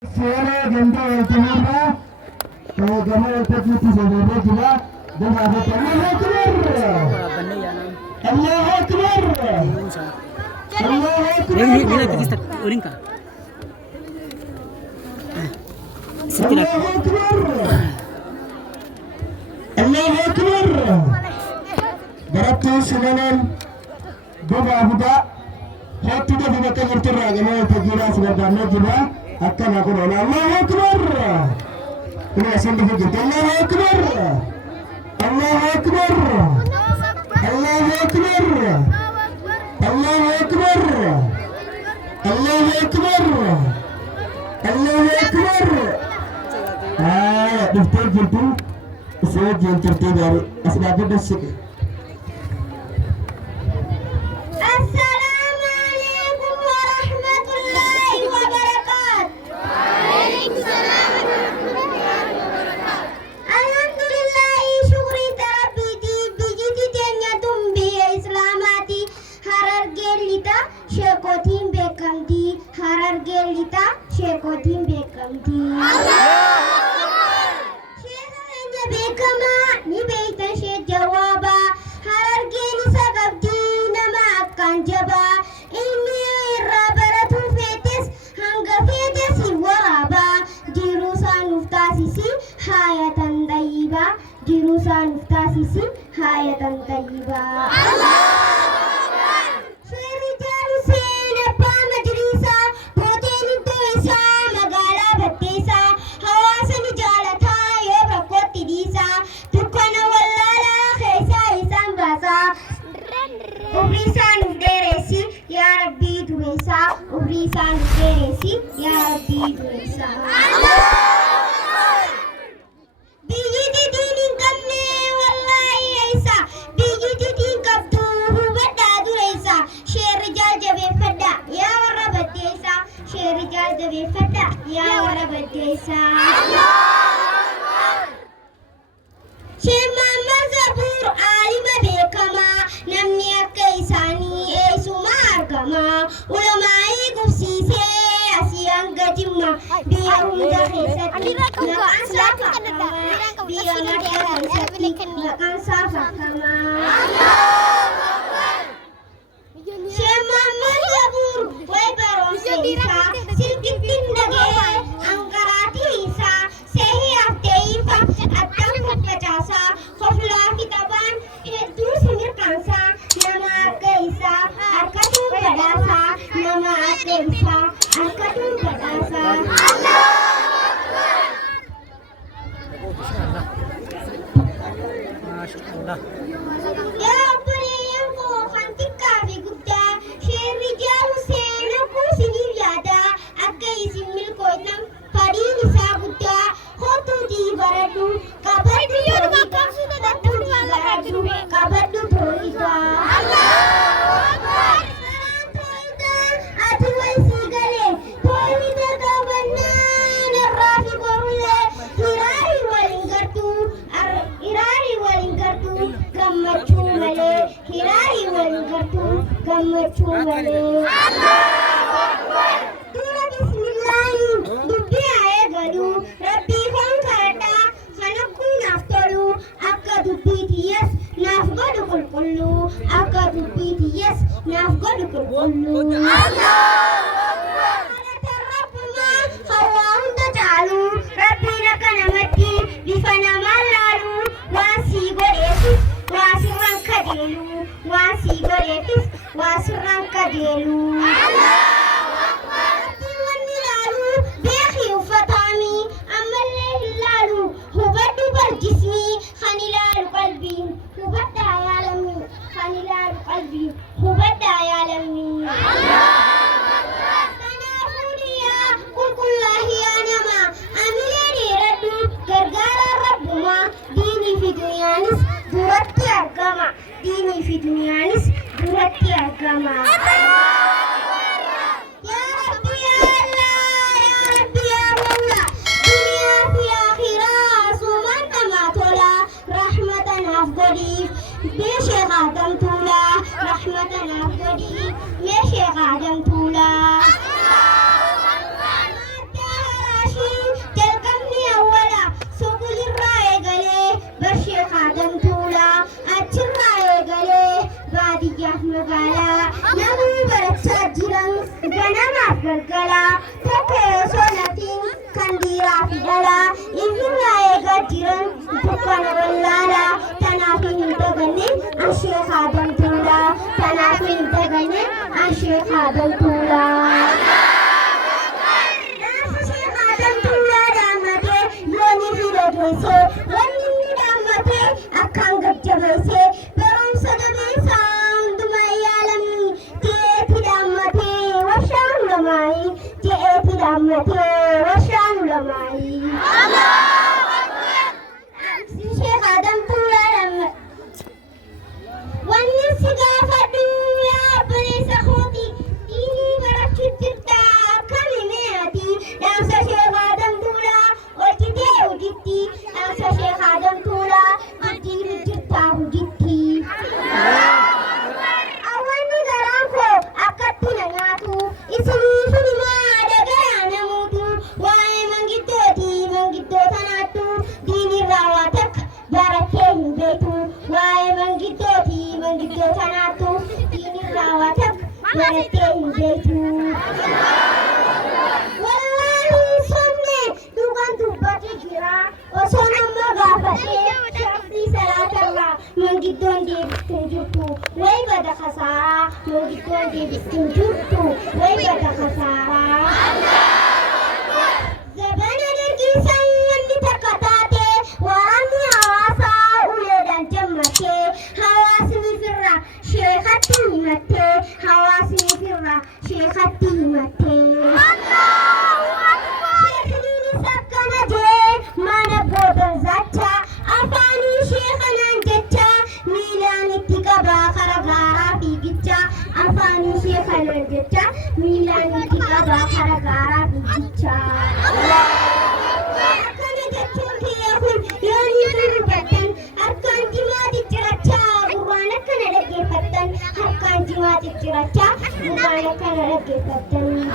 Suara ganda ultimama gama ultimati sebagai juga dan ada Allahu Akbar Allahu Akbar Allahu Akbar Allahu Akbar Allahu Akbar Baratu sunanan baba buda hati dah buda kerja gama ultimati sebagai juga akan aku doa Allahu Akbar. Ini asal begitu. Allahu Akbar. Allahu Akbar. Allahu Akbar. Allahu Akbar. Allahu Akbar. Allahu Akbar. Betul betul. Saya jangan tertidur. Asal bersih. Shekotin bekamti Shekotin bekama ni beita she jawaba hararge ni sagabdi nama akan jaba ilmi irra baratu fetes hanga fetes waraba jirusan uftasisi hayatan tayyiba jirusan uftasisi hayatan tayyiba Ubrisan deresi ya Rabbi duresa biji dinin kamne wallahi aisa biji dinin kabdu bada duresa sher jabe fada ya rabbisa sher jabe fada ya rabbisa Shema mazabur alima bekama namni akaisani esumar kama ulamai gufsise asiang gajimma biar muda khesati lakan safa kama biar muda khesati lakan safa kama Shema mazabur webarom seisa silkitin dage angkarati isa sehi afteifa atam pachasa khofla kitaban itu semir kansa nama kaisa arkatu padasa nama kaisa arkatu padasa Ya apne ko fantika vigutta sheri jaru se na ko sini yada akai simil ko nam padi nisa gutta hotu di baradu kabadu kabadu thorida Allahu Akbar ati wai sigale thorida kabanna rafi korule hirari walingartu gamachumale hirari walingartu gamachumale Allahu Akbar Dura bismillah dubbi aaye gadu rabbi kon karata khanakku naftolu akka dubbi tiyas nafgodu kullu akka dubbi tiyas nafgodu kullu Allahu Akbar Rabbuna hawanda jalu rabbi nakanamati bifana malalu wasi goretis wasi rankadelu wasi goretis wasi rankadelu Allahu Akbar Wanilalu bekhi ufatami amalle hilalu hubaddu bar jismi khanilalu qalbi hubadda yalami khanilalu qalbi hubadda yalami Allahu Akbar tanafuniya kulkullahi anama amilani raddu gargara rabbuma dini fi dunyanis duratti argama dini fi dunyanis duratti argama Ya Rabbi ya Allah ya Rabbi ya Mawla dunia fi akhirah suman tamatola rahmatan afgadi be Sheikh Adam Tula rahmatan afgadi me Sheikh Adam Tula الشيخ آدم تولا تنافي انتغني الشيخ آدم تولا الشيخ آدم تولا دامته يوني في رجوسه ونمي دامته أكان قبجبسه برون صدبسه عندما يعلمي تيتي دامته وشان لماي تيتي دامته وشان لماي الشيخ آدم تولا والنسجة فالدنيا بليس خوتي ديني بركت جدا كلماتي نفس شيخ آدم تولا وجدي وجدي نفس شيخ آدم تولا جدي وجدتا وجدي أولي غرانكو أكتنا ناتو اسمي سنما دقايا نموتو واي من جدو تناتو ديني راواتك بركه بيتو واي من جدو تناتو ديني راواتك بركه بيتو والله سنة دوغان دوباتي جرا وسنة مغافتي شخصي صلاة الله من جدو ديبستن جرتو وي بدا خسارة من جدو ديبستن جرتو وي بدا خسارة زبانة درقيسان واني تكتاتي واني عواسا ولدان جمتي حواسني فرا شيختي متي حواسني فرا شيختي متي شيخني سكنا جي ما نبودن زاتا أفاني شيخنا جتا ميلاني تكبا خرقارا في جتا أفاني شيخنا جتا ميلاني تكبا خرقارا في جتا أكنا جتون تيهون يوني فربتن أركان جماعة جرتا قرآن كنا لقي فتن أركان جماعة جرتا قرآن كنا لقي فتن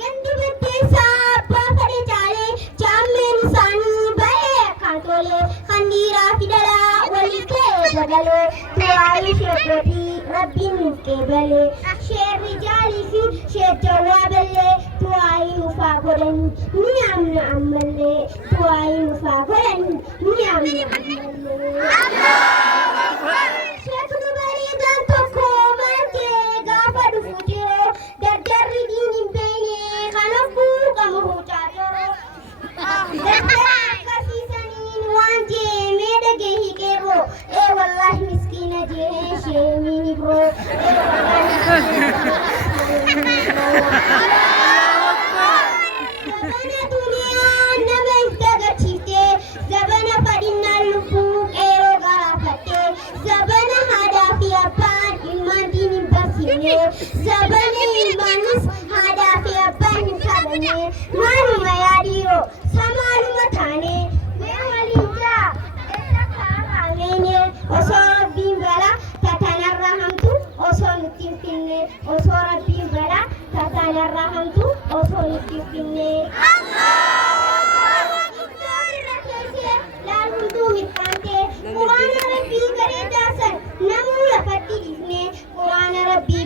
गंदी बत्ती साप फड़े चाले चामे निशानी बहे कांटोले खंडीरा फिडला वली के बदले तो आई शेपटी रब्बी के बले शेर रिजाली सी शेर जवाबले तो आई मुफागरन नियाम अमले तो आई मुफागरन नियाम अमले शेख दुबारी दान तो को मारके गाफड़ फुजो दर्दरी दीनी बेने खानों kamu caro kasih sanin wanje meda gehi kero wallahi miskina je shemini bro zabana dunia nama istaga chite zabana padina lupu ero garafate zabana hadafi apan iman dini basine zabana ilmanus hadafi apan sabane manu mayadiro samalu matane mehalija esa khaamene oso bimbala tatanarrahamtu oso nutimfinne oso rabbimbala tatanarrahamtu oso nutimfinne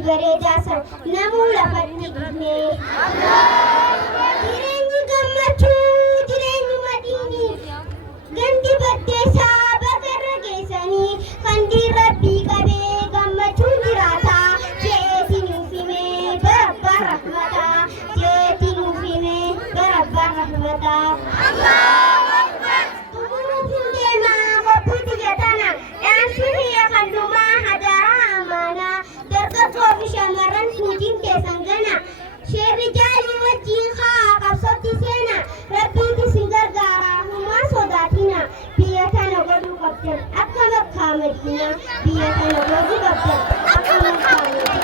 Gare jasan namula patti gine jirenyu gammachu jirenyu madini gandi batte saaba garra geesani kandi rabbi qabe gammachu jirata jeeti nufime barabba rahmata jeeti nufime barabba rahmata Allahu akbar tumuru fundema qopputi gatana yansiri yakanduma hadara amana dargaggoon shamarran fuutiin keessan gana sheerri jaalii wajjiin haa qabsootti seena rabbiin isin gargaara humaa sodaatina biyya tana godhuu qabdan akka makkaa madiina biyya tana godhuu qabdan akka makkaa madiina.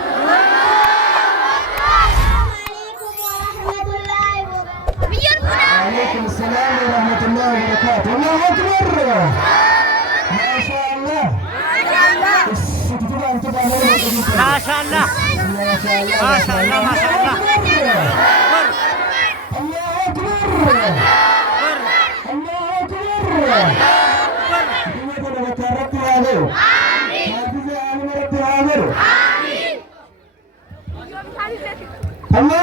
وعليكم السلام ورحمة الله وبركاته. الله أكبر. ما شاء الله. ما شاء الله ما شاء الله ما شاء الله الله أكبر الله أكبر الله أكبر الله